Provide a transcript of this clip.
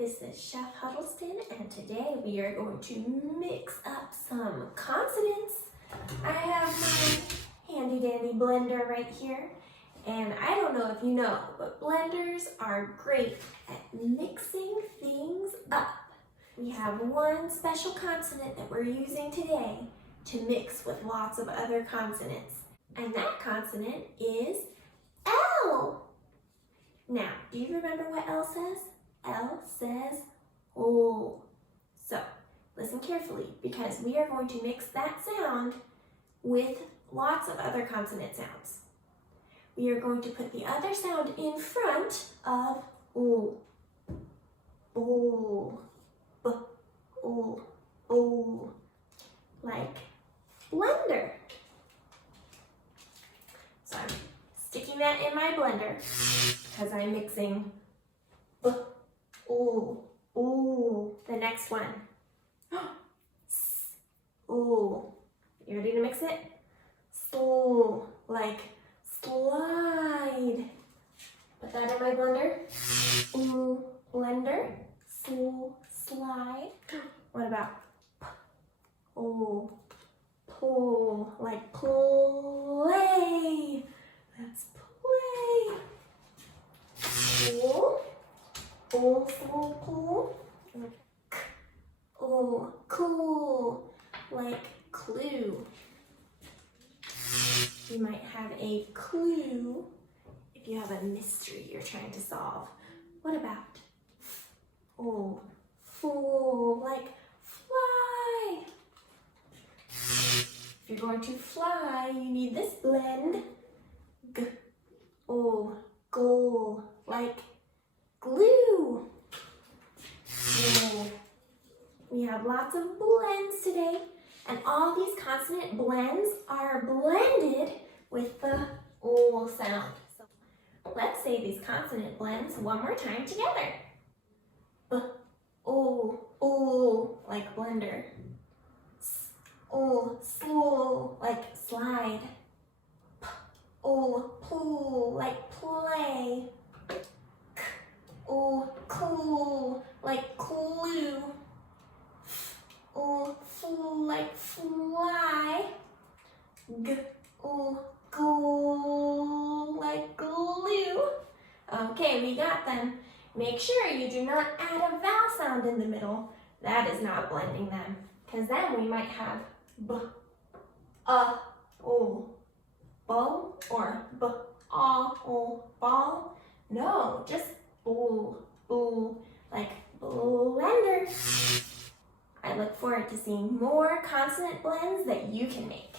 This is Chef Huddleston, and today we are going to mix up some consonants. I have my handy dandy blender right here, and I don't know if you know, but blenders are great at mixing things up. We have one special consonant that we're using today to mix with lots of other consonants, and that consonant is L. Now, do you remember what L says? L says O. So, listen carefully because we are going to mix that sound with lots of other consonant sounds. We are going to put the other sound in front of O. O. B. O. O. Like blender. So I'm sticking that in my blender because I'm mixing B. Ooh, ooh. The next one. Ooh. You ready to mix it? Slow, like slide. Put that in my blender. Ooh, blender. Slow, slide. What about ooh, pull, like play. Let's play. Pull. Oh, cool. Oh, cool. Like clue. You might have a clue if you have a mystery you're trying to solve. What about? Oh, full. Like fly. If you're going to fly, you need this blend. G. Oh, go. Like glue. So we have lots of blends today, and all these consonant blends are blended with the O sound. So let's say these consonant blends one more time together. B, O, O, like blender. S, O, slow, like slide. P, O, pull, like play. Oh, cool, like clue. Oh, full, like fly. G, oh, go, like glue. Okay, we got them. Make sure you do not add a vowel sound in the middle. That is not blending them, because then we might have b, o, bow, or b, o, ball. No, just boo, boo, like blender. I look forward to seeing more consonant blends that you can make.